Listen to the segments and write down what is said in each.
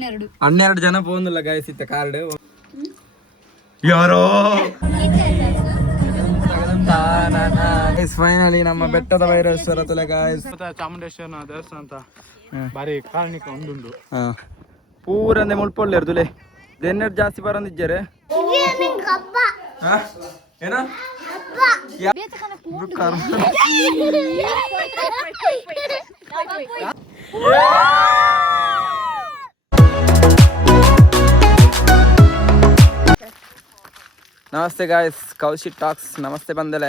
12 ಜನ പോകുന്നിಲ್ಲ ಗಾಯ್ಸ್ ಇತ್ತ ಕಾರ್ಡ್ ಯಾರೋ ಫೈನಲಿ ನಮ್ಮ ಬೆಟ್ಟದ ಭೈರವೇಶ್ವರ ತಲೆ ಗಾಯ್ಸ್ ಚಾಮುಂಡೇಶ್ವರನ ದೇವಸ್ಥಾನ ಅಂತ ಬಾರಿ ಕಾರಣಿಕ ಒಂದುಂಡು ಪೂರಂದೆ ಮುಳ್ಪೊಳ್ಳೆ ತುಲೆ ದೆನ್ನೆಟ್ ಜಾಸ್ತಿ ಬರಂದಿದ್ದಾರೆ ಏನ ನಮಸ್ತೆ ಗಾಯ್ಸ್ ಕೌಶಿಕ್ ಟಾಕ್ಸ್ ನಮಸ್ತೆ ಬಂದಲೆ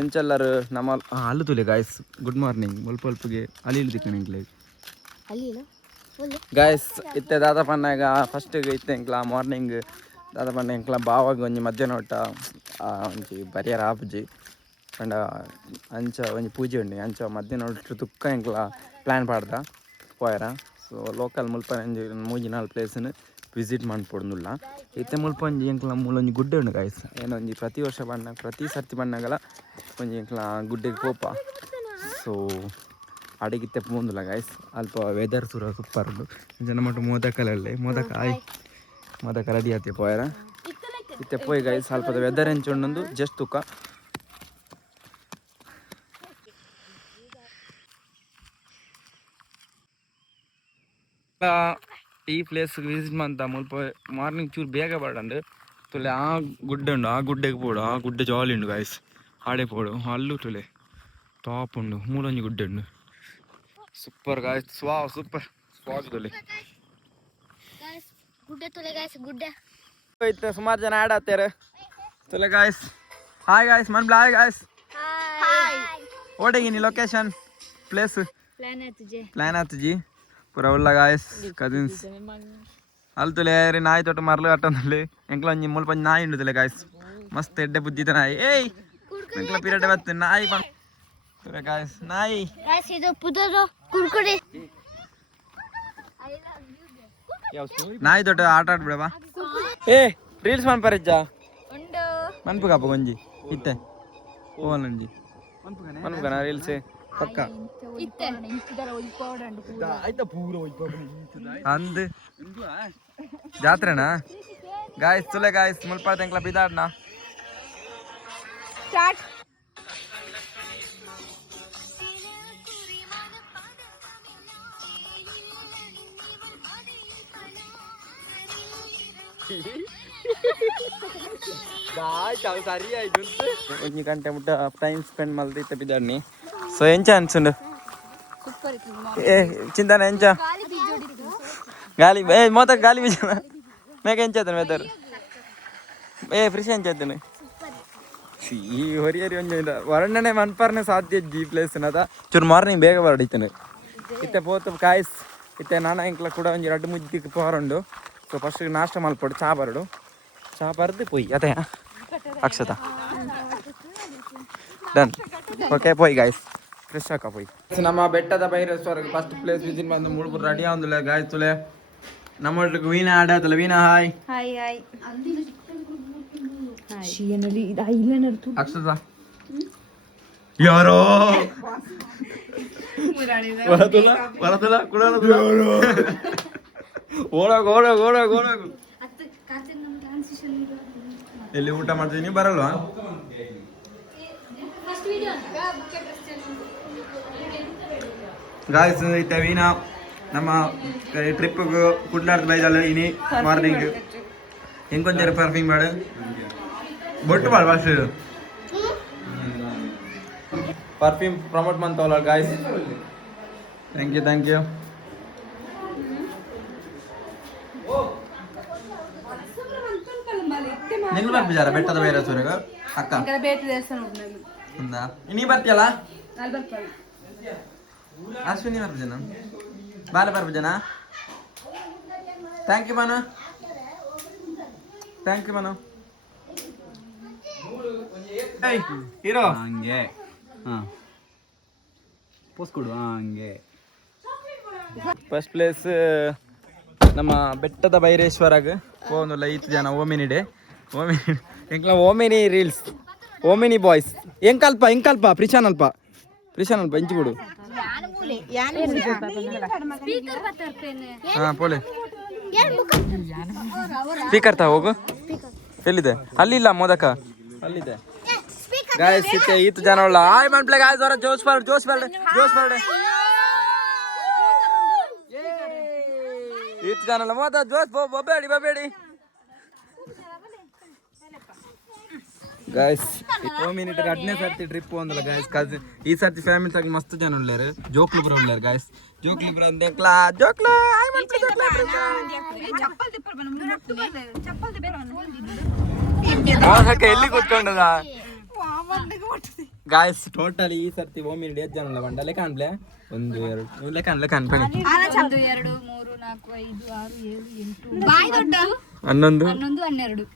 ಎಂಚೆಲ್ಲರು ನಮ್ಮ ಅಲ್ಲು ತುಲೆ ಗಾಯ್ಸ್ ಗುಡ್ ಮಾರ್ನಿಂಗ್ ಮುಲ್ಪೊಲ್ಪಿಗೆ ಅಲ್ಲಿ ಇಳಿದಿಕ್ಕಣಿಂಗ್ಲೆ ಗಾಯ್ಸ್ ಇತ್ತೆ ದಾದ ಪನ್ನಾಗ ಫಸ್ಟಿಗೆ ಇತ್ತೆ ಇಂಕ್ಲ ಮಾರ್ನಿಂಗ್ ದಾದ ಪಣ್ಣ ಇಂಕ್ಲ ಬಾವಾಗ ಒಂಜಿ ಮಧ್ಯಾಹ್ನ ಊಟ ಒಂಜಿ ಬರಿಯರ ಆಪುಜಿ ಪಂಡ ಅಂಚ ಒಂಜಿ ಪೂಜೆ ಉಂಡು ಅಂಚ ಮಧ್ಯಾಹ್ನ ಊಟ ತುಕ್ಕ ಇಂಕ್ಲ ಪ್ಲ್ಯಾನ್ ಪಾಡ್ದ ಪೋಯರ ಸೊ ಲೋಕಲ್ ಮುಲ್ಪ ಒಂಜಿ 3-4 ಪ್ಲೇಸ್ನು ವಿಸಿಟ್ ಮಾಡ್ಕೊಡ್ನುಲ್ಲ ಇತ್ತೆ ಮುಲ್ಪ ಒಂಜಿ ಎಂಕ್ಲ ಮೂಲೊಂಜಿ ಗುಡ್ಡೆ ಉಂಡು ಗಾಯ್ಸ್ ಏನೋ ಒಂಜಿ ಪ್ರತಿ ವರ್ಷ ಬಣ್ಣ ಪ್ರತಿ ಸರ್ತಿ ಬಣ್ಣಗಲ ಒಂಜಿ ಎಂಕ್ಲ ಗುಡ್ಡೆಗೆ ಪೋಪ ಸೊ ಅಡಿಗಿತ್ತೆ ಪೋಂದುಲ್ಲ ಗಾಯ್ಸ್ ಅಲ್ಪ ವೆದರ್ ಸುರ ಸೂಪರ್ ಉಂಡು ಜನ ಮಟ್ಟ ಮೋದಕಲಲ್ಲೇ ಮೋದಕ ರೆಡಿ ಆತಿ ಪೋಯರ ಇತ್ತೆ ಪೋಯ್ ಗಾಯ್ಸ್ ಸ್ವಲ್ಪದ ವೆದರ್ ಎಂಚೊಂಡೊಂದು ಜಸ್ಟ್ ತುಕ್ಕ ಈ ಪ್ಲೇಸ್ ವಿಸಿಟ್ ಮಾಡ್ತಾ ಮುಲ್ಪ ಮಾರ್ನಿಂಗ್ ಚೂರು ಬೇಗ ಬಾಡಂಡು ತುಲೆ ಆ ಗುಡ್ಡೆ ಉಂಡು ಆ ಗುಡ್ಡೆಗೆ ಪೋಡು ಆ ಗುಡ್ಡೆ ಜಾಲಿ ಉಂಡು ಗಾಯ್ಸ್ ಆಡೆ ಪೋಡು ಅಲ್ಲೂ ತುಲೆ ಟಾಪ್ ಉಂಡು ಮೂಲೊಂಜಿ ಗುಡ್ಡೆ ಉಂಡು ಸೂಪರ್ ಗಾಯ್ಸ್ ಸೂಪರ್ ಸ್ವಾಗ್ ತುಲೆ ಇತ್ತು ಸುಮಾರು ಜನ ಆಡ್ ಆಗ್ತಾರೆ ತುಲೆ ಗಾಯ್ಸ್ ಹಾಯ್ ಗಾಯ್ಸ್ ಮನ್ಬ್ಲ ಹಾಯ್ ಗಾಯ್ಸ್ ಓಡೇಗಿನಿ ಲೊಕೇಶನ್ ಪ್ಲೇಸ್ ಪ್ಲಾನ್ ಆತುಜಿ ಪೂರ ಉಲ್ಲ ಗಾಯ್ಸ್ ಕಸಿನ್ಸ್ ಅಲ್ಲಿ ತುಲೆ ನಾಯಿ ತೊಟ್ಟು ಮರಳು ಅಟ್ಟನಲ್ಲಿ ಎಂಕ್ಲ ಒಂಜಿ ಮುಲ್ಪ ನಾಯಿ ಉಂಡು ತುಲೆ ಗಾಯ್ಸ್ ಮಸ್ತ್ ಎಡ್ಡೆ ಬುದ್ಧಿತ ನಾಯಿ ಏಯ್ ಎಂಕ್ಲ ಪಿರಿಯಡ್ ಬತ್ತು ನಾಯಿ ತುಲೆ ಗಾಯ್ಸ್ ನಾಯಿ ನಾಯಿ ತೊಟ್ಟು ಆಟ ಆಡ್ಬಿಡವಾ ಏ ರೀಲ್ಸ್ ಮನ್ಪರಿಜ್ಜ ಮನ್ಪು ಕಾಪ ಗೊಂಜಿ ಇತ್ತೆ ಓನಂಜಿ ಮನ್ಪುಗನ ರೀಲ್ಸ್ ಪಕ್ಕ ಅಂದ್ ಜಾತ್ರೆನಾ ಗಾಯ್ಸ್ ತುಲೆ ಗಾಯ್ಸ್ ಮುಲ್ಪ ತೆಂಕ್ಲ ಬಿದಾಡ್ನ ಸ್ಟಾರ್ಟ್ ಸರಿ ಆಯ್ತು ಒಂಜಿ ಗಂಟೆ ಮುಟ್ಟ ಟೈಮ್ ಸ್ಪೆಂಡ್ ಮಲ್ದಿತ್ತೆ ಬಿದ್ದಾಡ್ನಿ ಸೊ ಎಂಚ ಅನ್ಸುಂಡು ಏ ಚಿಂತನ ಎಂಚ ಗಾಲಿ ಏ ಮೋತ ಗಾಲಿ ಬೀಜನ ಮೇಕ ಎಂಚಾತನ ವೆದರ್ ಏ ಫ್ರೆಶ್ ಎಂಚಾತನ ಈ ಹೊರಿಯರಿ ಒಂಜ ವರ್ಣನೆ ಮನ್ಪರ್ನೆ ಸಾಧ್ಯ ಈ ಪ್ಲೇಸ್ ಅದ ಚೂರು ಮಾರ್ನಿಂಗ್ ಬೇಗ ಬರಡಿತಾನೆ ಇತ್ತೆ ಪೋತು ಕಾಯ್ಸ್ ಇತ್ತೆ ನಾನ ಇಂಕ್ಲ ಕೂಡ ಒಂಜಿ 2 ಮುದ್ದಿಗೆ ಪೋರುಂಡು ಸೊ ಫಸ್ಟ್ ನಾಷ್ಟ ಮಲ್ಪಡು ಚಾ ಬರಡು ಚಾ ಬರ್ದು ಪೋಯ್ ಅದೇ ಅಕ್ಷತಾ ಡನ್ ಓಕೆ ಪೋಯ್ ಗಾಯ್ಸ್ ಫ್ರೆಶ್ ಆಕ ಪೋಯ್ ನಮ್ಮ ಬೆಟ್ಟದ ಭೈರವೇಶ್ವರಕ್ಕೆ ಫಸ್ಟ್ ಪ್ಲೇಸ್ ವಿಸಿಟ್ ಬಂದು ಮುಳುಪುರ ರೆಡಿ ಆಗುದಿಲ್ಲ ಗಾಯ್ಸ್ ತುಲೆ ನಮ್ಮ ವೀಣಾ ಆಡತ್ತಲ್ಲ Veena hi hi hi Akshata ಯಾರೋ ಬರತಲ್ಲ ಓಡೋಗ ಎಲ್ಲಿ ಊಟ ಮಾಡ್ತೀನಿ ನೀವು ಬರಲ್ವಾ ಗಾಯ್ಸ್ ಇತ್ತ ವೀಣಾ ನಮ್ಮ ಟ್ರಿಪ್ ಕುಡ್ಲಾರ್ದ ಬೈದಲ್ಲ ಇನಿ ಮಾರ್ನಿಂಗ್ ಹೆಂಗೊಂಜಾರ ಪರ್ಫ್ಯೂಮ್ ಮಾಡು ಬೊಟ್ಟು ಬಾಳ್ ಫಸ್ಟ್ ಪರ್ಫ್ಯೂಮ್ ಪ್ರಮೋಟ್ ಮಾಡ್ತಾವಲ್ಲ ಗಾಯ್ಸ್ ಥ್ಯಾಂಕ್ ಯು ನಿಂಗ್ ಬರ್ಬಿಜಾರ ಬೆಟ್ಟದ ಭೈರವೇಶ್ವರಗ ಅಕ್ಕ ಹೌದಾ ನೀ ಬರ್ತೀಯಲ್ಲ ಅಶ್ವಿನಿ ಬರ್ಬಿಜನ ಬಾಲ ಬರ್ಬಿಜನ ಥ್ಯಾಂಕ್ ಯು ಮನು ಹೀರೋ ಹಂಗೆ ಪೋಸ್ ಕೊಡು ಹಂಗೆ ಫಸ್ಟ್ ಪ್ಲೇಸ್ ನಮ್ಮ ಬೆಟ್ಟದ ಭೈರವೇಶ್ವರಗೆ ಹೋಗೋದಿಲ್ಲ 5 ಜನ ಓಮಿನಿ ಎಂಕ್ಲ ಓಮಿನಿ ರೀಲ್ಸ್ ಓಮಿನಿ ಬಾಯ್ಸ್ ಎಂಕಲ್ಪ ಪ್ರಿಶಾನ್ ಅಲ್ಪ ಇಂಚಿ ಬಿಡು ಹಾ ಪೋಲೆ ಸ್ಪೀಕರ್ ತಾ ಹೋಗು. ಎಲ್ಲಿದೆ? ಅಲ್ಲಿಲ್ಲ ಮೋದಕ, ಅಲ್ಲಿದೆ. ಗಾಯ್ಸ್ ಇತ್ತೆ ಈತ ಜನ ಉಳ್ಳ ಆಯ್ ಮನ್ಪ್ಲೆ ಗಾಯ್ಸ್ ಅವರ ಜೋಸ್ ಬರ್ಡೆ ಈತ ಜನ ಉಳ್ಳ ಮೋದ ಜೋಸ್ ಬಬೇಡಿ ಗಾಯ್ಸ್. ಮಿನಿಟ್ 10ನೇ ಸರ್ತಿ ಟ್ರಿಪ್ ಒಂದಲ್ಲ ಗಾಯ್ಸ್. ಕಸಿನ್ ಈ ಸರ್ತಿ ಫ್ಯಾಮಿಲಿ ತಗ ಮಸ್ತ್ ಜನ ಉಳ್ಳಾರು. ಜೋಕ್ಲು ಬರ ಉಳ್ಳಾರು ಗಾಯ್ಸ್. ಜೋಕ್ಲು ಬರ ಅಂದೇಕ್ಲಾ ಜೋಕ್ಲು ಆಯ್ ಮನ್ಪ್ಲೆ ಜೋಕ್ಲ ಎಲ್ಲಿ ಕೂತ್ಕೊಂಡದ ಗಾಯ್ಸ್. ಟೋಟಲ್ ಈ ಸರ್ತಿ ಮಿನಿಟ್ 8 ಜನ ಬಂಡಲೆ ಕಾಣ್ಲೆ 1 2 ಲೆಕ್ಕ ಅನ್ಪಣಿ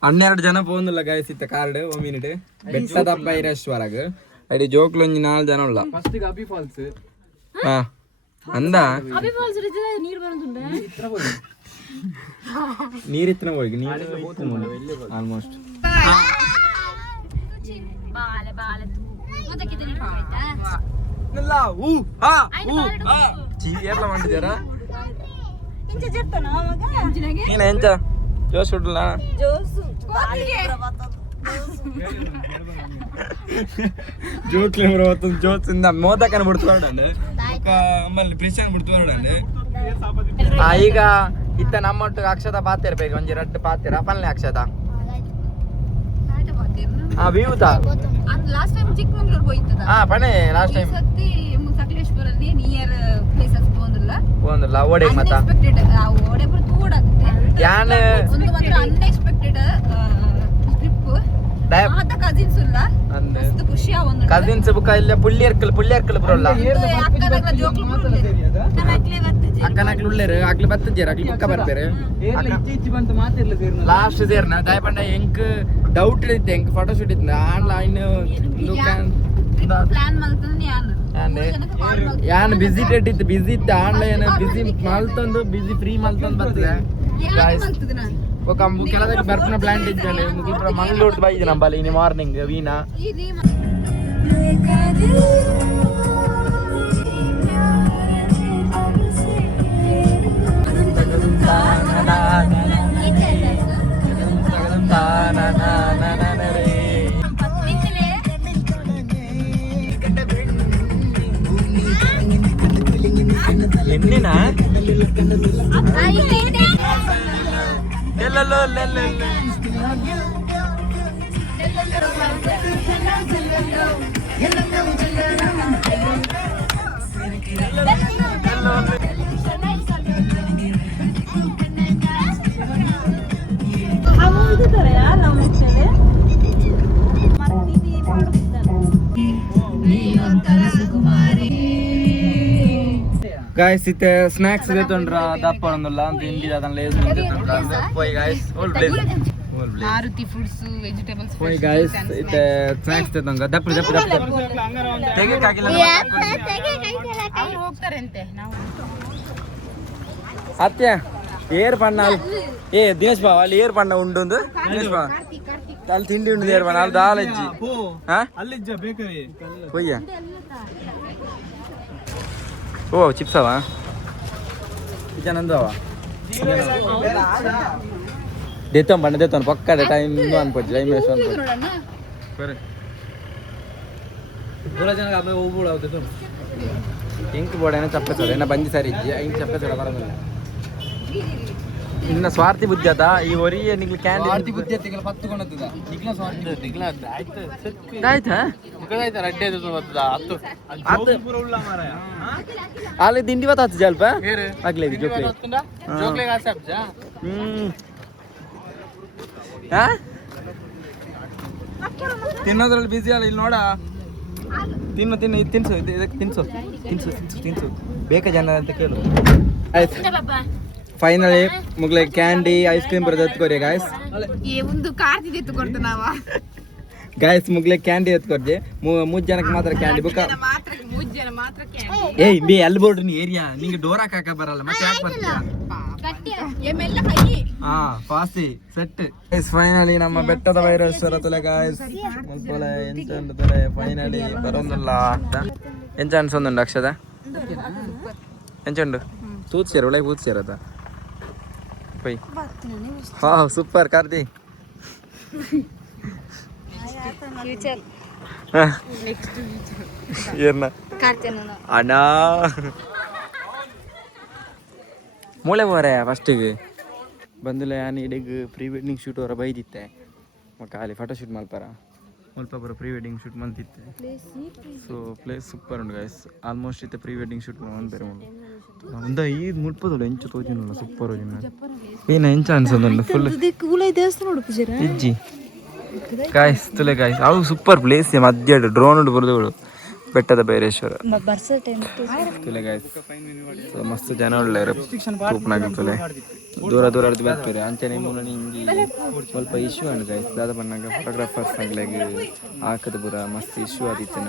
12 ಜನ ಪೋಂದಿಲ್ಲ ಗಾಯ್ಸ್. ಇತ್ತ ಕಾರ್ಡ್ ಮಿನಿಟ್ ಬೆಟ್ಟದ ಬೈರೇಶ್ವರಗ ಅಡಿ ಜೋಕ್ಲು 4 ಜನ ಉಳ್ಳ. ಫಸ್ಟ್ ಅಬಿ ಫಾಲ್ಸ್ ಹಾ ಅಂದ ನೀರಿತ್ತಿನ ಹೋಗಿ ನೀರು ಆಲ್ಮೋಸ್ಟ್ ಎಲ್ಲ ಮಾಡಿದ್ಯಾರ ನೀನ ಎಂತ ಜೋಸ್ ಹುಡ್ಲ ಜೋಕ್ಲಿ ಜೋಸಿಂದ ಮೋದಕನ ಬಿಡ್ತುಕೊಂಡೆ ಆಮೇಲೆ ಬ್ರಿಷನ್ ಬಿಡ್ತುಕೊಂಡೆ. ಈಗ ಇತ್ತ ನಮ್ಮೊಟ್ಟಿಗೆ ಅಕ್ಷತ ಪಾತಿರ್ಬೇಕು ಒಂಜಿ ರಟ್ಟು ಪಾತಿರ ಪಲ್ಲೆ ಅಕ್ಷತ ವ್ಯೂತಾ ಲಾಸ್ಟ್ ಟೈಮ್ ಚಿಕ್ಕಮಂಗ್ಳೂರ್ ಹೋಯ್ತದ ಪಣೆ ಲಾಸ್ಟ್ ಟೈಮ್ ಸತಿ ಸಕಲೇಶ್ಪುರಲ್ಲಿ ನಿಯರ್ ಪ್ಲೇಸಸ್ ಹೋಂದಿಲ್ಲ ಓಡೆ ಮತ್ತ ಅನ್ಎಕ್ಸ್ಪೆಕ್ಟೆಡ್ ಓಡೆ ಬರ್ ತೂಡಾಗುತ್ತೆ ಯಾನ್ ಒಂದು ಮಾತ್ರ ಅನ್ಎಕ್ಸ್ಪೆಕ್ಟೆಡ್ ಟ್ರಿಪ್ ಮಾತ ಕಜಿನ್ಸ್ ಇಲ್ಲ ಮಸ್ತ್ ಖುಷಿ ಆವೊಂದು ಕಜಿನ್ಸ್ ಬುಕ ಇಲ್ಲ ಪುಳ್ಳಿಯರ್ಕಲ್ ಬರೋಲ್ಲ ಅಕ್ಕನಗಳ ಜೋಕ್ಲು ನಮಕ್ಲೆ ಬರ್ತಜಿ ಅಕ್ಕನಕ್ಲು ಉಳ್ಳೇರು ಅಕ್ಲು ಬತ್ತಜೇರ ಅಕ್ಲು ಬುಕ್ಕ ಬರ್ಬೇರೆ ಇಚ್ಚಿ ಬಂತು ಮಾತಿರ್ಲ ಸೇರ್ನ ಲಾಸ್ಟ್ ಸೇರ್ನ ದಯಪಂಡ ಎಂಕ್ ಡೌಟ್ ಇತ್ತೆ ಎಂಕ್ ಫೋಟೋ ಶೂಟ್ ಇತ್ತು ಆನ್ಲೈನ್ ಪ್ಲಾನ್ ಮಾಡ್ತಾನೆ ಯಾನ್ ವಿಸಿಟೆಡ್ ಇತ್ತು ಬಿಸಿ ಇತ್ತು ಆನ್ಲೈನ್ ಬಿಸಿ ಮಲ್ತೊಂದು ಬಿಸಿ ಫ್ರೀ ಮಲ್ತೊಂದು ಬರ್ತದೆ ఒక ಕೆಲವಕ್ಕೆ ಬರ್ಪನ ಪ್ಲಾಂಟ್ ಇದ್ದಾನೆ ಮುಗಿಪ್ರ ಮಂಗಳೂರು ಬೈದು ನಂಬಲ್ಲಿ ಇನ್ನು ಮಾರ್ನಿಂಗ್ ವೀಣಾ ಎಣ್ಣಿನಾ ಗಾಯ್ಸ್ ಇತ್ತೆ ಸ್ನಾಕ್ಸ್ ತೆತ್ತೊಂಡ್ರ ದಪ್ಪ ಒಂದಲ್ಲ ಅಂತ ಹಿಂದಿದ ಅದನ್ನ ಲೇಸ್ ತೆತ್ತೊಂಡ್ರ ಹೋಯ್ ಗಾಯ್ಸ್ ಓಲ್ ಪ್ಲೇಸ್ ಮಾರುತಿ ಫ್ರೂಟ್ಸ್ ವೆಜಿಟೇಬಲ್ಸ್ ಹೋಯ್ ಗಾಯ್ಸ್ ಇತ್ತೆ ಸ್ನಾಕ್ಸ್ ತೆತ್ತೊಂಡ್ರ ದಪ್ಪ ತೆಗೆಕಾಗಿಲ್ಲ ಅವರು ಹೋಗ್ತಾರೆ ಅಂತೆ ನಾವು ಅತ್ಯ ಏರ್ ಪಣ್ಣ ಏ ದಿನೇಶ್ ಬಾವ ಅಲ್ಲಿ ಏರ್ ಪಣ್ಣ ಉಂಡು ದಿನೇಶ್ ಬಾವ ಅಲ್ಲಿ ತಿಂಡಿ ಉಂಡು ಏರ್ ಪಣ್ಣ ಅಲ್ಲಿ ದಾಲ್ ಅಜ್ಜಿ ಅಲ್ಲಿಜ್ಜ ಬೇಕರಿ ಕೊಯ್ಯ ಓ ಚಿಪ್ಸ್ ಅವ ನಂದು ಅವ ದೇತೋನ್ ಪಕ್ಕ ಟೈಮ್ ಅನ್ಪಡ್ತಿ ಟೈಮ್ ವೇಸ್ಟ್ ಅನ್ಪಡ್ತಿ ಇಂಕ್ ಬೋರ್ಡ್ ಚಪ್ಪೆ ಸೋಡ ಏನ ಬಂದಿ ಸರಿ ಇಜ್ಜಿ ಇಂಕ್ ಚಪ್ಪೆ ಸೋಡ ಬರೋದಿಲ್ಲ ಇನ್ನ ಸ್ವಾರ್ಥಿ ಬುದ್ಧಿ ಅದ ಈ ಒರಿಯ ನಿಗ್ಲಿ ಕ್ಯಾಂಡಿ ಸ್ವಾರ್ಥಿ ಬುದ್ಧಿ ಅತ್ತಿಗಳ ಪತ್ತುಕೊಂಡದ ನಿಗ್ಲ ಸ್ವಾರ್ಥಿ ನಿಗ್ಲ ಆಯ್ತು ಆಯ್ತಾ ಮುಖದಾಯ್ತ ರಡ್ಡೆ ಅದು ಪೂರ ಉಳ್ಳ ಮಾರಾಯ ಅಲ್ಲಿ ತಿಂಡಿ ಬತ್ತ ಹತ್ತು ಜಲ್ಪ ಆಗ್ಲೇ ಜೋಕ್ಲೆ ಜೋಕ್ಲೆ ಗಾಸ ಅಬ್ಜಾ ಹಾ ತಿನ್ನೋದ್ರಲ್ಲಿ ಬಿಸಿ ಅಲ್ಲ ಇಲ್ಲಿ ನೋಡ ತಿನ್ನು ಇದು ತಿನ್ಸು ಇದಕ್ಕೆ ತಿನ್ಸು ಬೇಕಾ ಜನ ಅಂತ ಕೇಳು ಆಯ್ತು ಫೈನಲಿ ಮುಗ್ಲೆ ಕ್ಯಾಂಡಿ ಐಸ್ ಕ್ರೀಮ್ ಬರೋದು ಎತ್ಕೊರಿ ಗಾಯ್ಸ್ ಒಂದು ಕಾರ್ತಿದ್ ಎತ್ಕೊಡ್ತ ನಾವ ಗಾಯ್ಸ್ ಮುಗ್ಲೆ ಕ್ಯಾಂಡಿ ಎತ್ಕೊಡ್ಜಿ 3 ಜನಕ್ಕೆ ಮಾತ್ರ ಕ್ಯಾಂಡಿ ಬುಕ್ಕ ಮಾತ್ರ ಏಯ್ ಬಿ ಎಲ್ಲಿ ಬೋರ್ಡ್ ನೀ ಏರಿಯಾ ನಿಂಗೆ ಡೋರ್ ಹಾಕ ಬರಲ್ಲ ಮತ್ತೆ ಯಾಕೆ ಬರ್ತೀಯಾ ಹಾ ಫಾಸಿ ಸೆಟ್ ಗೈಸ್ ಫೈನಲಿ ನಮ್ಮ ಬೆಟ್ಟದ ಭೈರವೇಶ್ವರ ತಲೆ ಗಾಯ್ಸ್ ಮುಲ್ಪೊಲೆ ಎಂಚಂಡು ತಲೆ ಫೈನಲಿ ಬರೋದಿಲ್ಲ ಎಂಚ ಅನ್ಸೊಂದುಂಡು ಅಕ್ಷದ ಎಂಚಂಡು ತೂತ್ಸೇರು ಒಳಗೆ ಕೂತ್ಸೇರದ ಪೈ ಹಾ ಸೂಪರ್ ಕಾರ್ತಿ ಏನ ಅಣ್ಣ ಮೂಳೆ ಹೋರೆ ಫಸ್ಟಿಗೆ ಬಂದಿಲ್ಲ ಯಾನ್ ಇಡೀಗ ಪ್ರೀ ವೆಡ್ಡಿಂಗ್ ಶೂಟ್ ಅವರ ಬೈದಿತ್ತೆ ಖಾಲಿ ಫೋಟೋ ಶೂಟ್ ಮಲ್ಪಾರ ಸ್ವಲ್ಪ ಬರೋ ಪ್ರೀ ವೆಡ್ಡಿಂಗ್ ಶೂಟ್ ಮಲ್ತಿತ್ತೆ ಸೊ ಪ್ಲೇಸ್ ಸೂಪರ್ ಉಂಟು ಗೈಸ್ ಆಲ್ಮೋಸ್ಟ್ ಇತ್ತೆ ಪ್ರೀ ವೆಡ್ಡಿಂಗ್ ಶೂಟ್ ಬೇರೆ ಉಂಟು ಒಂದ ಈದ್ ಮುಟ್ಪದಲ್ಲ ಎಂಚು ತೋಜಿನಲ್ಲ ಸೂಪರ್ ಹೋಜಿನ ಏನ ಎಂಚ ಅನ್ಸೋದು ಫುಲ್ ಇಜ್ಜಿ ಗಾಯ್ಸ್ ತುಲೆ ಗಾಯ್ಸ್ ಅವು ಸೂಪರ್ ಪ್ಲೇಸ್ ಮಧ್ಯ ಡ್ರೋನ್ ಉಂಟು ಬರೋದು ಬೆಟ್ಟದ ಬೈರೇಶ್ವರ ತುಲೆ ಗಾಯ್ಸ್ ಮಸ್ತ್ ಜನ ಒಳ್ಳೆಯರು ತೂಪ್ನಾಗ ತುಲೆ ದೂರ ದೂರ ಬರ್ತಾರೆ ಅಂಚನೆ ಮೂಲನಿ ಹಿಂಗಿ ಸ್ವಲ್ಪ ಇಶ್ಯೂ ಅಣ್ಣ ಗಾಯ್ಸ್ ದಾದ ಬಣ್ಣಾಗ ಫೋಟೋಗ್ರಾಫರ್ಸ್ ಆಗ್ಲಾಗಿ ಹಾಕದ ಪೂರ ಮಸ್ತ್ ಇಶ್ಯೂ ಆದಿತ್ತನ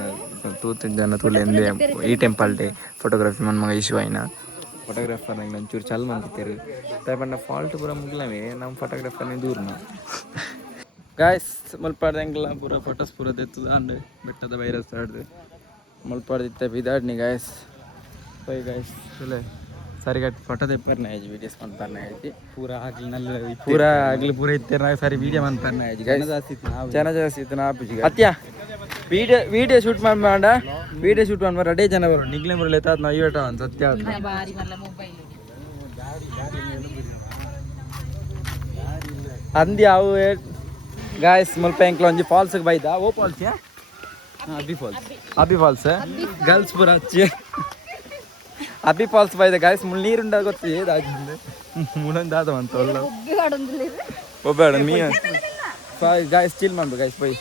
ತೂತಿನ ಜನ ತುಲೆ ಎಂದೇ ಈ ಟೆಂಪಲ್ ಡೇ ಫೋಟೋಗ್ರಫಿ ಮನ್ಮಗ ಇಶ್ಯೂ ಆಯ್ನ ಫೋಟೋಗ್ರಾಫರ್ ನಂಗೆ ಒಂಚೂರು ಚಲ್ ಮಂತಿತ್ತೇರು ದಾದ ಬಣ್ಣ ಫಾಲ್ಟ್ ಪೂರ ಮುಗ್ಲವೇ ನಮ್ಮ ಫೋಟೋಗ್ರಾಫರ್ನೇ ದೂರನ ಗಾಯ್ಸ್ ಮಲ್ಪಾಡ್ದಂಗೆಲ್ಲ ಪೂರ ಫೋಟೋಸ್ ಪೂರ ತೆತ್ತದ ಅಂಡ್ ಬೆಟ್ಟದ ವೈರಸ್ ಆಡ್ದು ಮಲ್ಪಾಡ್ದಿತ್ತೆ ಬಿದಾಡ್ನಿ ಗಾಯ್ಸ್ ಪೈ ಗಾಯ್ಸ್ ತುಲೆ ಸರಿಗಟ್ಟು ಫೋಟೋ ತೆಪ್ಪರ್ನ ಆಯ್ತು ವೀಡಿಯೋಸ್ ಮನ್ಪರ್ನ ಆಯ್ತು ಪೂರ ಆಗ್ಲಿ ಪೂರ ಇತ್ತೇನ ಸರಿ ವೀಡಿಯೋ ಮನ್ಪರ್ನ ಆಯ್ತು ಜನ ಜಾಸ್ತಿ ಇತ್ತು ನಾ ಆಪುಜಿ ಅತ್ಯ ವೀಡಿಯೋ ಶೂಟ್ ಮಾಡ ವೀಡಿಯೋ ಶೂಟ್ ಮಾಡಿ ರೆಡೇ ಜನ ಬರೋ ನಿಗ್ಲೆ ಬರಲ್ಲ ಎತ್ತ ನಾವು ಇವಟ ಒಂದು ಸತ್ಯ ಅಂದಿ ಅವು ಗಾಯ್ಸ್ ಮುಲ್ಪ ಎಂಕ್ಲ ಒಂಜಿ ಫಾಲ್ಸ್ಗೆ ಬೈದ ಓ ಫಾಲ್ಸ್ ಅಬ್ಬಿ ಫಾಲ್ಸ್ ಗರ್ಲ್ಸ್ ಪೂರ ಹಚ್ಚಿ ಅಬ್ಬಿ ಫಾಲ್ಸ್ ಬೈದ ಗಾಯ್ಸ್ ಮುಳ್ಳು ನೀರುಂಡ ಗೊತ್ತು ಏದಾಗಿಂದು ಮುಳಂದು ಆದ ಅಂತ ಒಬ್ಬ ಮೀ ಗಾಯ್ಸ್ ಚಿಲ್ ಮಾಡ್ಬೇಕು ಗಾಯ್ಸ್ ಬೈ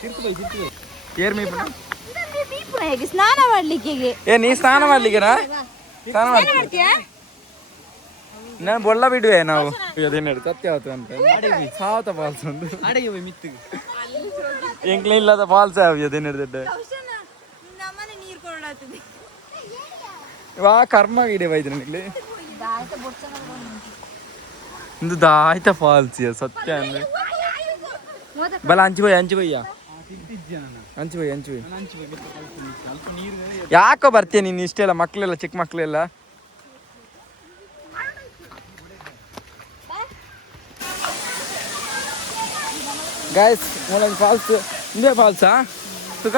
ಏರ್ ಮೀ ಸ್ನಾನ ಮಾಡ್ಲಿಕ್ಕೆ ಏ ನೀ ಸ್ನಾನ ಮಾಡ್ಲಿಕ್ಕೆನಾ ಸ್ನಾನ ಮಾಡ್ತೀಯ ನಾನು ಬೊಳ್ಳ ಬಿಡುವೆ ನಾವು ಅದೇನು ಸತ್ಯ ಆಯ್ತು ಅಂತ ಸಾವತ ಫಾಲ್ಸ್ ಒಂದು ಎಂಕ್ಲ ಇಲ್ಲದ ಫಾಲ್ಸ್ ಅದೇನು ಹಿಡ್ದಿದ್ದೆ ವಾ ಕರ್ಮ ಗಿಡೆ ಬೈದ್ರೆ ನಿಗ್ಲಿ ಇಂದು ದಾಯ್ತ ಫಾಲ್ಸ್ ಸತ್ಯ ಅಂದ್ರೆ ಬಲ ಅಂಚು ಬಯ್ಯ ಯಾಕೋ ಬರ್ತೀಯ ನೀನು ಇಷ್ಟೆಲ್ಲ ಮಕ್ಕಳೆಲ್ಲ ಚಿಕ್ಕ ಮಕ್ಕಳೆಲ್ಲ ಗಾಯ್ಸ್ ಮೂಲಂಗಿ ಫಾಲ್ಸ್ ಇಂದೇ ಫಾಲ್ಸಾ ಸುಖ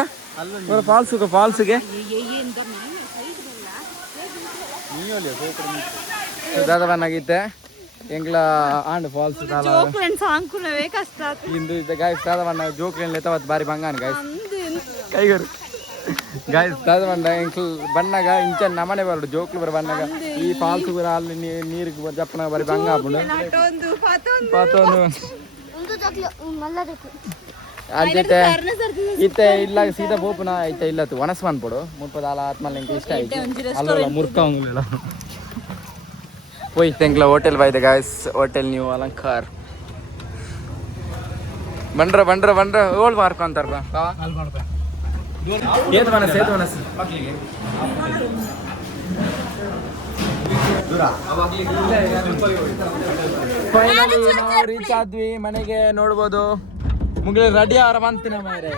ಫಾಲ್ಸ್ ಸುಖ ಫಾಲ್ಸ್ಗೆ ದಾದ ಬನ್ನಾಗಿತ್ತೆ ಎಂಗ್ಲ ಆಂಡ್ ಫಾಲ್ಸ್ ಇಂದು ಗಾಯ್ಸ್ ದಾದ ಬಣ್ಣ ಜೋಕ್ಲೇನ್ ಲೆತ್ತವತ್ತು ಬಾರಿ ಬಂಗಾನ ಗಾಯ್ಸ್ ಕೈಗರು ಗಾಯ್ಸ್ ದಾದ ಬಣ್ಣ ಎಂಕ್ಲ್ ಬಣ್ಣಗ ಇಂಚ ನಮನೆ ಬರೋಡು ಜೋಕ್ಲು ಬರ ಬಣ್ಣಗ ಈ ಫಾಲ್ಸ್ ಬರ ಅಲ್ಲಿ ನೀರಿಗೆ ಜಪ್ಪನ ಬಾರಿ ಬಂಗ ಹಾಕೊಂಡು ಪಾತೊಂದು ಅಂಚೈತೆ ಇತ್ತೆ ಇಲ್ಲ ಸೀದಾ ಬೋಪುನ ಐತೆ ಇಲ್ಲತ್ತು ಒಣಸ್ ಮಾಡ್ಬಿಡು ಮುಪ್ಪದ ಆಲ ಆತ್ಮಲ್ಲ ಎಂಕ ಇಷ್ಟ ಆಯ್ತು ಅಲ್ಲ ಮುರ್ಕ ಅವನಿಲ್ಲ ಹೋಯ್ ತೆಂಗ್ಲ ಹೋಟೆಲ್ ಬಾಯ್ದೆ ಗಾಯ್ಸ್ ಹೋಟೆಲ್ ನ್ಯೂ ಅಲಂಕಾರ್ ಬಂಡ್ರ ಓಲ್ಡ್ ಮಾರ್ಕ ಅಂತಾರ ಏತ್ ಮನಸ್ ಫೈನಲಿ ನಾವು ರೀಚ್ ಆದ್ವಿ ಮನೆಗೆ ನೋಡ್ಬೋದು ಮುಗಿಲು ರೆಡಿ ಅವರ ಬಂತಿನ ಮಾರೆ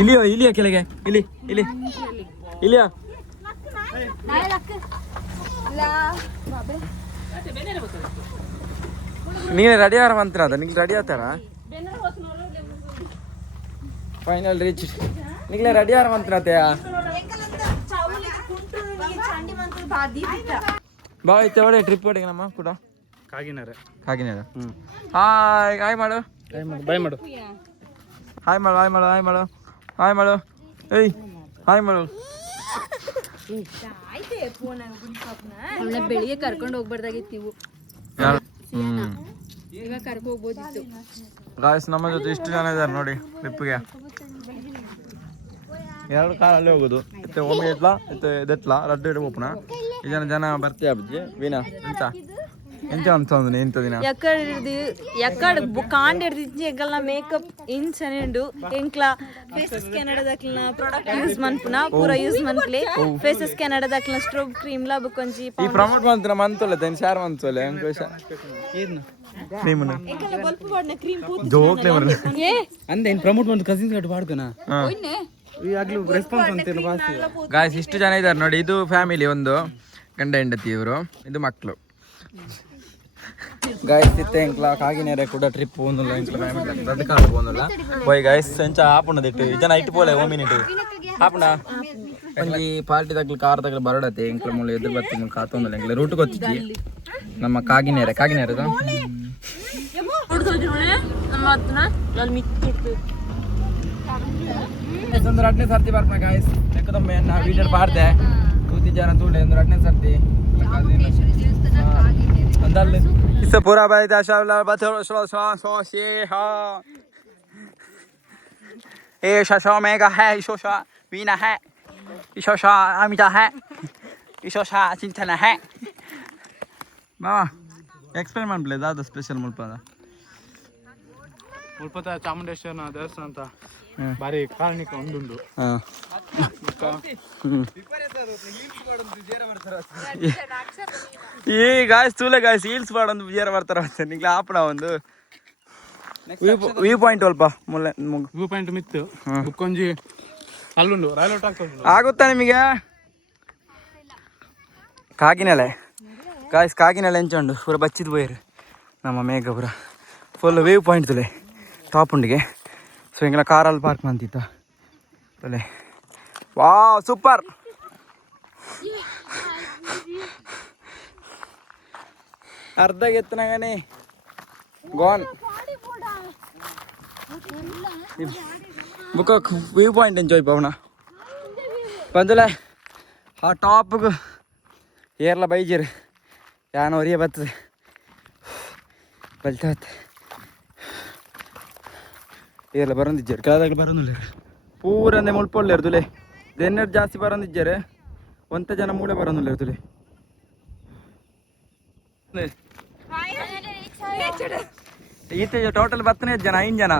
ಇಲಿಯೋ ಕೆಳಗೆ ಇಲಿಯೋ ನೀನು ರೆಡಿ ಅವರ ಬಂತಿನ ಅದ ನಿಂಗೆ ರೆಡಿ ಆತಾರ ಫೈನಲ್ ರೀಚ್ ನಿಂಗೆ ರೆಡಿ ಅವರ ಬಂತಿನ ಬಾ ಐತೆ ಒಳ್ಳೆ ಟ್ರಿಪ್ ಹೊಡಿಗೆ ನಮ್ಮ ಕೂಡ ಕಾಗಿನಾರ ಹಾಯ್ ಮಾಡು ಬಾಯ್ ಮಾಡು ಏಯ್ ಹಾಯ್ ಮಾಡು ಬೆಳಿಗ್ಗೆ ಕರ್ಕೊಂಡು ಹೋಗ್ಬಾರ್ದಾಗಿತ್ತು ನೀವು ಈಗ ಕರ್ಕೊಂಡು ಹೋಗ್ಬೋದಿತ್ತು ಗಾಯ್ಸ್ ನಮ್ಮ ಜೊತೆ ಇಷ್ಟು ಜನ ಇದ್ದಾರೆ ನೋಡಿ ಟ್ರಿಪ್ಗೆ 2 ಕಾರಲ್ಲಿ ಹೋಗೋದು ಮತ್ತೆ ಒಮ್ಮೆ ಎತ್ಲಾ ರಡ್ಡು ಓಪನ ಈ ಜನ ಬರ್ತೀಯ ಅಜ್ಜಿ ವೀಣಾ ಎಂತ ಅನ್ಸಂದು ಎಂತ ದಿನ ఎక్కడ కాండి ఎక్కల మేకప్ ఇన్సెండు ఇంక్లా ఫేసెస్ కెనడా దక్ల ప్రొడక్ట్ యూస్ మన్పున పూరా యూస్ మన్ప్లే ఫేసెస్ కెనడా దక్ల స్ట్రోబ్ క్రీమ్ లా ಬಕೊಂಜಿ ಈ ಪ್ರಮೋಟ್ ಮಂತ್ರ ಮಂತೋಲೆ ದೆನ್ ಶಾರ್ ಮಂತೋಲೆ ಅಂಕೋಶ ಏನು ಕ್ರೀಮ್ನ ಎಂಕಲ ಬಲ್ಪ್ ಬಾಡ್ನ ಕ್ರೀಮ್ ಪೂತ್ ಜೋಕ್ಲೆ ಮರ ಏ ಅಂದೆ ಇನ್ ಪ್ರಮೋಟ್ ಮಂತ್ರ ಕಸಿನ್ಸ್ ಗಟ್ಟು ಬಾಡ್ಕನ ಓಯ್ನೆ ಈ ಆಗ್ಲೂ ರೆಸ್ಪಾನ್ಸ್ ಅಂತೀನ ಬಾಸಿ ಗಾಯ್ಸ್ ಇಷ್ಟು ಜನ ಇದ್ದಾರೆ ನೋಡಿ ಇದು ಫ್ಯಾಮಿಲಿ ಒಂದು ಗಂಡ ಹೆಂಡತಿ ಇವರು, ಇದು ಮಕ್ಕಳು. ಗೈಸ್ ಇತ್ತೆ ಎಂಕ್ಲ ಕಾಗಿನೇರೆ ಕೂಡ ಟ್ರಿಪ್ ಹೋಗುದಿಲ್ಲ, ಎಂಕ್ಲ ಕಾಲ ಹೋಗುದಿಲ್ಲ. ಬಾಯ್ ಗೈಸ್ ಎಂಚ ಆಪುಣದಿಟ್ಟು ಜನ ಇಟ್ಟು ಪೋಲೆ ಓಮಿನಿಟ್ಟು ಆಪುಣ ಒಂಜಿ ಪಾರ್ಟಿ ತಗ್ಲು ಕಾರ್ ತಗ್ಲು ಬರಡತ್ತೆ ಎಂಕ್ಲ ಮೂಲ ಎದುರು ಬರ್ತೀನಿ ಕಾತೊಂದಿಲ್ಲ ಎಂಕ್ಲ ರೂಟ್ ಗೊತ್ತಿಜ್ಜಿ ನಮ್ಮ ಕಾಗಿನೇರೆ ಒಂದು 2ನೇ ಸರ್ತಿ ಬರ್ಪ ಗೈಸ್ ಲೆಕ್ಕದೊಮ್ಮೆ ನಾ ವೀಡಿಯೋ ಪಾಡ್ದೆ ಕೂತಿ ಜನ ತೂಳೆ ಒಂದು 2ನೇ ಸರ್ತಿ अंदर इससे पूरा भाई दाशावला बतो सो से हा ए शशो मेगा है इशोशा वीना है इशोशा अमिता है इशोशा चिंतना है बाबा एक्सपेरिमेंट प्ले दा स्पेशल ಮುಲ್ಪತ ಚಾಮುಂಡೇಶ್ವರನ ದೇವಸ್ಥಾನ ಅಂತ ಬಾರಿ ಕಾರಣಿಕ ಒಂದುಂಡು. ಈ ಗಾಯ್ಸ್ ತೂಲೆ ಗಾಯ್ಸ್ ಹೀಲ್ಸ್ ಮಾಡೊಂದು ವಿಜಯ ಬರ್ತಾರ ನಿಂಗ್ಲ ಆಪಣ ಒಂದು ವ್ಯೂ ಪಾಯಿಂಟ್ ಅಲ್ಪ ವ್ಯೂ ಪಾಯಿಂಟ್ ಮಿತ್ತು ಬುಕ್ಕೊಂಜಿ ಅಲ್ಲುಂಡು ರೈಲ್ವೆ ಟ್ರ್ಯಾಕ್ ಆಗುತ್ತಾ ನಿಮಗೆ ಕಾಗಿನೆಲೆ ಗಾಯ್ಸ್ ಕಾಗಿನೆಲೆ ಎಂಚುಂಡು ಪೂರ ಬಚ್ಚಿದ್ ಬೋಯ್ರು ನಮ್ಮ ಮೇಘ ಪೂರ ಫುಲ್ ವ್ಯೂ ಪಾಯಿಂಟ್ ತುಲೆ ಟಾಪ್ ಉಂಡಿಗೆ. ಸೊ ಹಿಂಗೆಲ್ಲ ಕಾರಲ್ಲಿ ಪಾರ್ಕ್ ಮಾಡ್ತಿತ್ತ ತುಲೆ. Wow super. ಅರ್ಧ ಎತ್ತನಾಗನೆ ಗೋನ್ ಬುಕ್ಕ ವ್ಯೂ ಪಾಯಿಂಟ್ ಎಂಜಾಯ್ ಪವನ ಬಂದಲೆ ಆ ಟಾಪ್ಗೆ ಏರ್ಲ ಬೈಜಿರು ಯಾನು ಹೊರಿಯ ಬರ್ತದೆ ಬಲ್ತಾತ್ ಏರ್ಲ ಬರೋದಿಜ್ಜಾರು ಕೆಳದಾಗ ಬರೋದಿಲ್ಲ ಪೂರಂದೆ ಮುಳ್ಪೊಳ್ಳೆ ಇರ್ತುಲೆ ದೆನ್ನೆರಡು ಜಾಸ್ತಿ ಬರೋದಿಜ್ಜಾರೆ ಒಂತ ಜನ ಮೂಳೆ ಬರೋದಿಲ್ಲ ಇರ್ತುಲೆ ಈತೆ ಟೋಟಲ್ 15 ಜನ 5 ಜನ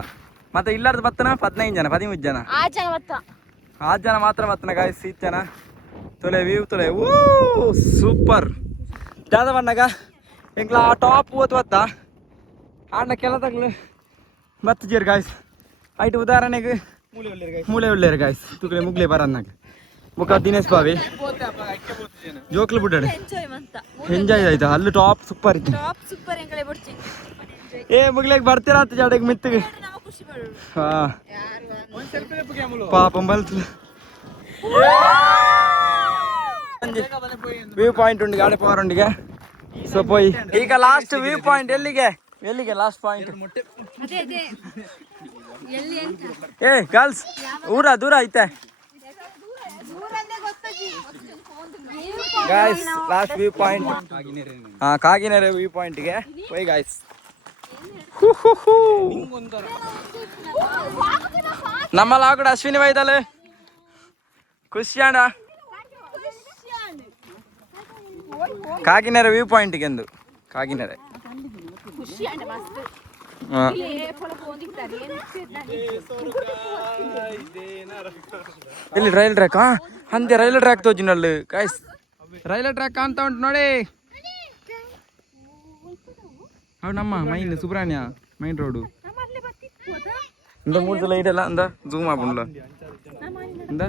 ಮತ್ತೆ ಇಲ್ಲಾರ್ದು ಬತ್ತನ 15 ಜನ 13 ಜನ 8 ಜನ ಮಾತ್ರ ಬತ್ತನ ಗಾಯ್ಸ್ 7 ಜನ ತೊಲೆ ವ್ಯೂ ತೊಲೆ ಓ ಸೂಪರ್ ದಾದ ಬಣ್ಣಗ ಎಂಗ್ಲ ಆ ಟಾಪ್ ಓದ್ ಬತ್ತ ಆಂಡ ಕೆಲ ತಗ್ಲು ಬತ್ತಜೀರ್ ಗಾಯ್ಸ್ ಐಟು ಉದಾಹರಣೆಗೆ ಮೂಳೆ ಒಳ್ಳೆಯರು ಗಾಯ್ಸ್ ತುಕಲೆ ಮುಗ್ಲೆ ಬರನ್ನಾಗ ಮುಖ ದಿನೇಶ್ ಬಾವಿ ಜೋಕ್ಲು ಬಿಡ್ಡಾಡೆ ಎಂಜಾಯ್ ಆಯ್ತಾ ಅಲ್ಲಿ ಟಾಪ್ ಸೂಪರ್ ಇತ್ತು ಏ ಮುಗ್ಲೆಗೆ ಬರ್ತೀರಾ ಅಂತ ಜಾಡೆಗೆ ಮಿತ್ತಿಗೆ ಹಾ ಪಾಪ ಬಲ್ತು ವ್ಯೂ ಪಾಯಿಂಟ್ ಉಂಡಿಗೆ ಆಡೆ ಪವರ್ ಉಂಡಿಗೆ ಸೊ ಪೋಯ್ ಈಗ ಲಾಸ್ಟ್ ವ್ಯೂ ಪಾಯಿಂಟ್ ಎಲ್ಲಿಗೆ ಲಾಸ್ಟ್ ಪಾಯಿಂಟ್ ಏ ಗರ್ಲ್ಸ್ ದೂರ ಐತೆ ಗಾಯ್ಸ್ ಲಾಸ್ಟ್ ವ್ಯೂ ಪಾಯಿಂಟ್ ಕಾಗಿನೆರೆ ವ್ಯೂ ಪಾಯಿಂಟ್ಗೆ ಹೋಯ್ ಗಾಯ್ಸ್ ನಮ್ಮಲ್ಲ ಆ ಕಡೆ ಅಶ್ವಿನಿ ವೈದಲ್ ಖುಷಿಯಾಣ ಕಾಗಿನೆರೆ ವ್ಯೂ ಪಾಯಿಂಟ್ಗೆ ಎಂದು ಕಾಗಿನೆರೆ ಇಲ್ಲಿ ರೈಲ್ ಟ್ರ್ಯಾಕ್ ಅಂತೆ ರೈಲ್ವೆ ಟ್ರ್ಯಾಕ್ ತೋಜಿನಲ್ಲಿ ಗಾಯ್ಸ್ ರೈಲ್ವೆ ಟ್ರ್ಯಾಕ್ ಅಂತ ಉಂಟು ನೋಡಿ ಅವ್ ನಮ್ಮ ಮೈನ್ ಸುಬ್ರಹ್ಮಣ್ಯ ಮೈನ್ ರೋಡು ಇಂದ 3 ಲೈಟ್ ಎಲ್ಲ ಅಂದ ಜೂಮ್ ಆಗ್ಬಿಡ್ಲ ಇಂದ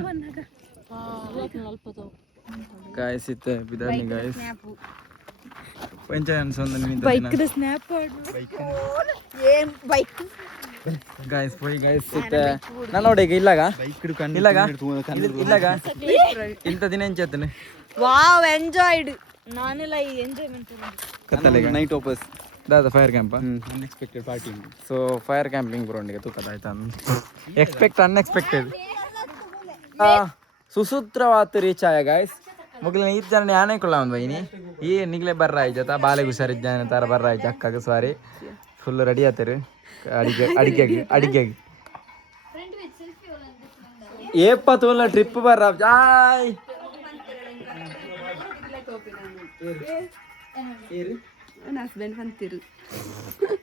ಗಾಯ್ಸ್ ಇತ್ತೆ ಬಿದಾರ್ನಿ ಗಾಯ್ಸ್ ಪಂಚಾಯನ್ ಸಂದನಿ ಬೈಕ್ ಸ್ನ್ಯಾಪ್ ಬೈಕ್ ಗಾಯ್ಸ್ ಹೋಯ್ ಗಾಯ್ಸ್ ಇತ್ತೆ ನಾನು ನೋಡಿ ಈಗ ಇಲ್ಲಾಗ ಇಂಥ ದಿನ ಎಂಚತ್ತನೆ ವಾವ್ ಎಂಜಾಯ್ಡ್ ನಾನೆಲ್ಲ ಎಂಜಾಯ್ಮೆಂಟ್ ಕತ್ತಲೆಗೆ ನೈಟ್ ವಾಪಸ್ ದಾದ fire camp unexpected party so fire camping ಬರೋಂಡಿಗೆ ತೂಕದ ಆಯ್ತಾ ಎಕ್ಸ್ಪೆಕ್ಟ್ ಅನ್ಎಕ್ಸ್ಪೆಕ್ಟೆಡ್ ಸುಸೂತ್ರವಾತ್ ರೀಚ್ ಆಯ ಗಾಯ್ಸ್ ಮುಗ್ಲಿನ ಈ ಜನ ಆನೆ ಕೊಲ್ಲ ಒಂದು ಬೈನಿ ಈ ನಿಗ್ಲೆ ಬರ್ರ ಆಯ್ತಾ ಬಾಲೆಗೆ ಹುಷಾರಿದ್ದಾನೆ ತರ ಬರ್ರ ಆಯ್ತು ಅಕ್ಕಾಗ ಸಾರಿ ಫುಲ್ ರೆಡಿ ಆತರು ಅಡಿಗೆಗೆ ಏಪ್ಪ ತೋಲ ಟ್ರಿಪ್ ಬರ್ರ ಜಾಯ್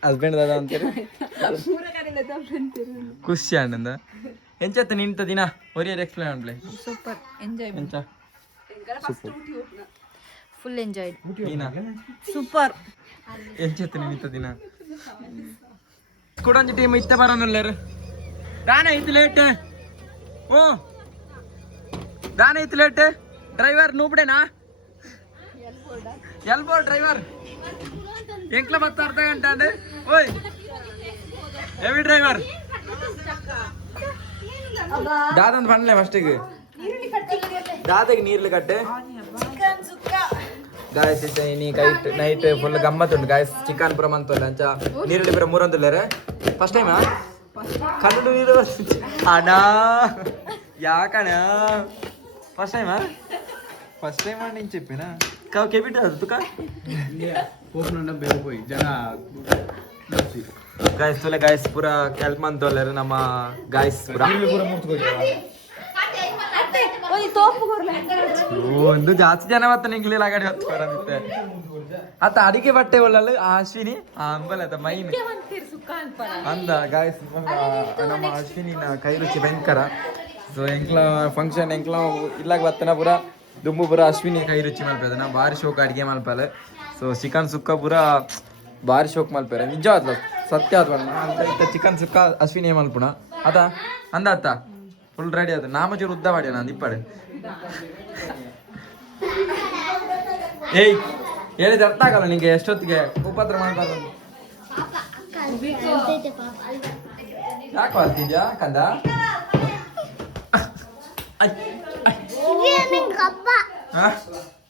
ಹಸ್ಬೆಂಡ್ ದಾದ ಅಂತೀರಿ ಖುಷಿ ಆನಂದ ಎಂಚತ್ತ ನಿಂತ ದಿನ ಒರಿಯರ್ ಎಕ್ಸ್ಪ್ಲೇನ್ ಮಾಡ್ಲೆ ಸೂಪರ್ ಎಂಜಾಯ್ ಎಂಚ ಫುಲ್ ಎಂಜಾಯ್ ನೀನಾ ಸೂಪರ್ ಎಂಚತ್ತ ನಿಂತ ದಿನ ಕೂಡೊಂದು ಟೀಮ್ ಇತ್ತ ಬರೋನಲ್ಲರು ದಾನೆ ಇತ್ತು ಲೇಟ್ ದಾನೆ ಇತ್ತು ಲೇಟ್ ಡ್ರೈವರ್ ನೂಬ್ಡೇನಾ ಎಲ್ಬೋ ಡ್ರೈವರ್ ಎಂಕ್ಲ ಬತ್ತ ಅರ್ಧ ಗಂಟೆ ಅಂಡೆ ಓಯ್ ಹೆವಿ ಡ್ರೈವರ್ ದಾದಂತ ಬಂಡ್ಲೆ ಫಸ್ಟಿಗೆ ದಾದಗೆ ನೀರ್ಲು ಕಟ್ಟೆ ಗಾಯಸ್ ಇನಿ ಕೈಟ್ ನೈಟ್ ಫುಲ್ ಗಮ್ಮತ್ ಉಂಟು ಗಾಯಸ್ ಚಿಕನ್ ಪುರ ಮಂತಲ್ಲ ಅಂಚ ನೀರಲ್ಲಿ ಪುರ ಮೂರಂತುಲ್ಲೇರೆ ಫಸ್ಟ್ ಟೈಮಾ ಕಣ್ಣು ನೀರು ಅಣ್ಣ ಯಾಕಣ್ಣ ಫಸ್ಟ್ ಟೈಮಾ ಫಸ್ಟ್ ಟೈಮ್ అని నేను చెప్పినా కేబిట్ తుక పోపునుండ బేపోయి జన ಗಾಯ್ಸ್ ತೊಲೆ ಗಾಯ್ಸ್ ಪೂರ ಹೆಲ್ಪ್ ಮಂತೋಲ್ಲರು ನಮ್ಮ ಗಾಯ್ಸ್ ಪೂರ ಪೂರ ಮುಟ್ಕೋಯ್ತು ಒಂದು ಜಾಸ್ತಿ ಜನ ಮತ್ತೆ ನಿಂಗ್ಲಿಲ್ಲ ಗಾಡಿ ಹೊತ್ಕೊರತ್ತೆ ಆತ ಅಡಿಗೆ ಬಟ್ಟೆ ಒಳ್ಳಲ್ಲ ಅಶ್ವಿನಿ ಅಂಬಲ್ ಆತ ಮೈನ್ ಅಂದ ಗಾಯ್ಸ್ ನಮ್ಮ ಅಶ್ವಿನಿನ ಕೈ ರುಚಿ ಭಯಂಕರ ಸೊ ಎಂಕ್ಲ ಫಂಕ್ಷನ್ ಎಂಕ್ಲ ಇಲ್ಲಾಗ ಬತ್ತನ ಪೂರ ದುಂಬು ಪೂರ ಅಶ್ವಿನಿ ಕೈ ರುಚಿ ಮಲ್ಪದ ನಾ ಭಾರಿ ಶೋಕ್ ಅಡಿಗೆ ಮಲ್ಪಲ್ಲ ಸೊ ಚಿಕನ್ ಸುಕ್ಕ ಪೂರ ಭಾರಿ ಶೋಕ್ ಮಲ್ಪೇರ ನಿಜ ಆತ್ಲ ಸತ್ಯ ಆತ್ವ ಅಂತ ಚಿಕನ್ ಸುಕ್ಕ ಅಶ್ವಿನಿ ಮಲ್ಪುಣ ಆತ ಅಂದ ಆತ ಫುಲ್ ರೆಡಿ ಆಯ್ತು ನಾಮಜೂರು ಉದ್ದ ಮಾಡಿ ನಾನು ಇಪ್ಪಡೆ ಏಯ್ ಹೇಳಿದ ಅರ್ಥ ಆಗಲ್ಲ ನಿಂಗೆ ಎಷ್ಟೊತ್ತಿಗೆ ಉಪದ್ರ ಮಾಡ್ಬಾರ್ದು ಯಾಕೆ ಮಾಡ್ತಿದ್ಯಾ ಕಂದ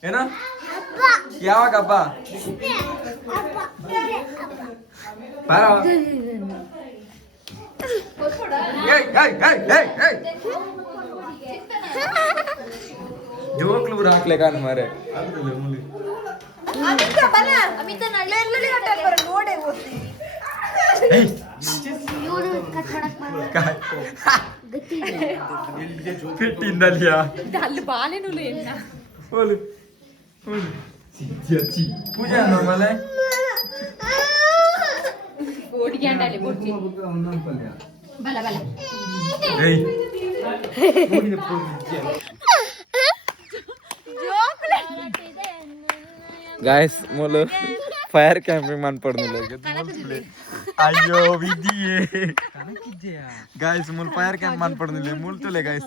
ಏನ ಯಾವಾಗ ಹಬ್ಬ ಬಾರ ಜೋಕ್ಲು ಬುರ ಹಾಕ್ಲೆ ಕಾನು ಮಾರೆ పెట్టిందలియా పూజ మళ్ళీ ಗಾಯ್ಸ್ ಮೂಲು ಫೈರ್ ಕ್ಯಾಂಪಿಂಗ್ ಮನ್ಪಡ್ನಿಲ್ಲ ಅಯ್ಯೋ ವಿಧಿಯೇ ಗಾಯ್ಸ್ ಮೂಲ್ ಫೈರ್ ಕ್ಯಾಂಪ್ ಮನ್ಪಡ್ನಿಲ್ಲ ಮೂಲ್ ತುಲೆ ಗಾಯ್ಸ್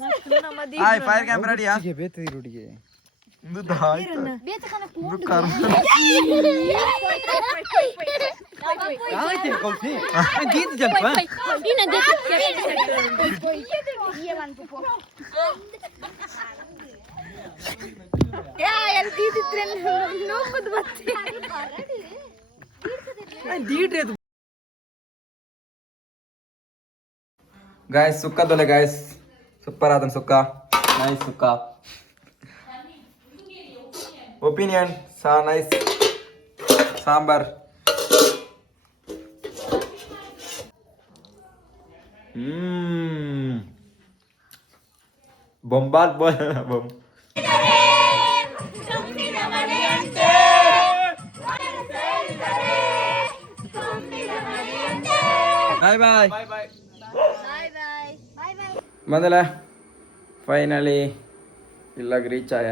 ಆಯ್ ಫೈರ್ ಕ್ಯಾಂಪ್ ರೆಡಿಯಾ ಬೇತ ರೋಡಿಗೆ ಇದು ಆಯ್ತು ಇದು ಕರ್ಮ ಗೀತ್ ಜಲ್ಪ ಗಾಯ್ಸ್ ಸುಕ್ಕ ತೊಲೆ ಗಾಯ್ಸ್ ಸೂಪರ್ ಆದನ್ ಸುಕ್ಕ ನೈಸ್ ಸುಕ್ಕ ಒಪಿನಿಯನ್ ಸಾ ನೈಸ್ ಸಾಂಬಾರ್ ಬೊಂಬಾಲ್ ಬೊಂಬ್ ಬಾಯ್ ಬಾಯ್ ಬಂದಲ್ಲ ಫೈನಲಿ ಇಲ್ಲಾಗ ರೀಚ್ ಆಯ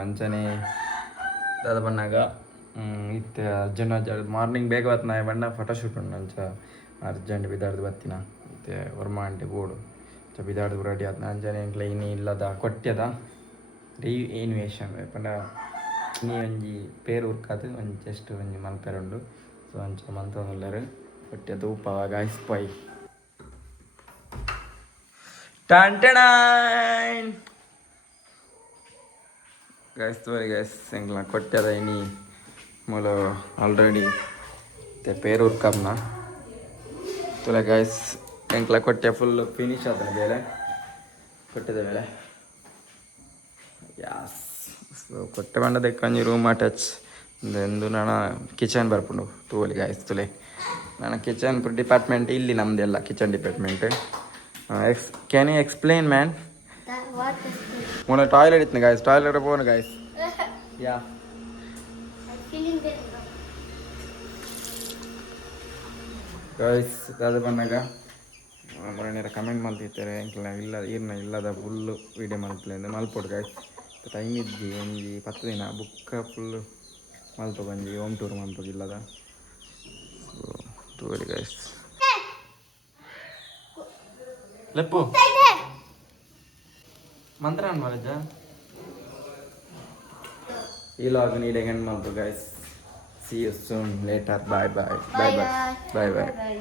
ಅಂಚನೆ ದಾದ ಬಣ್ಣಾಗ ಇತ್ತೆ ಅರ್ಜೆಂಟ್ ಮಾರ್ನಿಂಗ್ ಬೇಗ ಬತ್ತು ನಾ ಬಣ್ಣ ಫೋಟೋಶೂಟ್ ಉಂಡು ಅಂಚ ಅರ್ಜೆಂಟ್ ಬಿದ್ದಾಡ್ದು ಬತ್ತಿನ ಮತ್ತೆ ವರ್ಮಾ ಆಂಟಿ ಬೋರ್ಡು ಬಿದ್ದಾಡ್ದು ರೆಡಿ ಆದ ಅಂಚನೆ ಇಂಕ್ಲ ಇನ್ನು ಇಲ್ಲದ ಕೊಟ್ಯದ ರೀಇನ್ವೇಷನ್ ಪಂಡ ನೀ ಒಂಜಿ ಪೇರು ಉರ್ಕಾದು ಒಂಜಿ ಜಸ್ಟ್ ಒಂಜಿ ಮಲ್ಪೆರುಂಡು ಸೊ ಅಂಚ ಮಂತೊಂದುಲ್ಲೆರ್ ಕೊಟ್ಯದ ಉಪ್ಪ ಗಾಯ್ಸ್ ಪೈ ಟಂಟಣಾಯ್ ಗಾಯ್ಸ್ ತೋರಿ ಗಾಯ್ಸ್ ಎಂಕ್ಲ ಕೊಟ್ಯದ ಇನಿ ಮೂಲ ಆಲ್ರೆಡಿ ಪೇರು ಉರ್ಕಮ್ನ ತುಲ ಗಾಯ್ಸ್ ಎಂಕ್ಲ ಕೊಟ್ಟೆ ಫುಲ್ ಫಿನಿಶ್ ಆತನ ಬೇಲೆ ಕೊಟ್ಟಿದ ಮೇಲೆ ಯಾಸ್ ಸೊ ಕೊಟ್ಟೆ ಬಂಡದ ಕಂಜಿ ರೂಮ್ ಅಟ್ಯಾಚ್ ಎಂದು ನಾನು ಕಿಚನ್ ಬರ್ಪುಂಡು ತೋಲಿ ಗಾಯ್ಸ್ ತುಲೆ ನಾನು ಕಿಚನ್ ಡಿಪಾರ್ಟ್ಮೆಂಟ್ ಇಲ್ಲಿ ನಮ್ಮದೆಲ್ಲ kitchen department can you explain man ಮೊನ್ನೆ ಟಾಯ್ಲೆಟ್ ಇತ್ತು ಗಾಯ್ಸ್ ಟಾಯ್ಲೆಟ್ ಪೋನು ಗಾಯ್ಸ್ ಯಾ ಗಾಯ್ಸ್ ಅದು ಬಂದಾಗ ಮೊನ್ನೆ ಕಮೆಂಟ್ ಮಾಡ್ತಿರ್ತಾರೆ ಎಂಕ್ಲ ಇಲ್ಲ ಈರ್ನ ಇಲ್ಲದ ಫುಲ್ಲು ವೀಡಿಯೋ ಮಲ್ಪಲಿಂದ ಮಲ್ಪೊಡು ಗಾಯ್ಸ್ ಟೈಮ್ ಇದ್ದಿ ಒಂಜಿ 10 ದಿನ ಬುಕ್ಕ ಫುಲ್ಲು ಮಲ್ಪ ಬಂಜಿ ಹೋಮ್ ಟೂರ್ ಮಲ್ಪೋದು ಇಲ್ಲದ ತೋರಿ ಗಾಯ್ಸ್ ಲೆಪ್ಪು ಮಂತ್ರ ಅನ್ಬಾರಜ್ಜ ಈ ಲಾಗ್ ನೀಡಿಗೆ ಎಂಡ್ ಮಾಡ್ತು guys. See you soon later. Bye bye bye bye bye bye.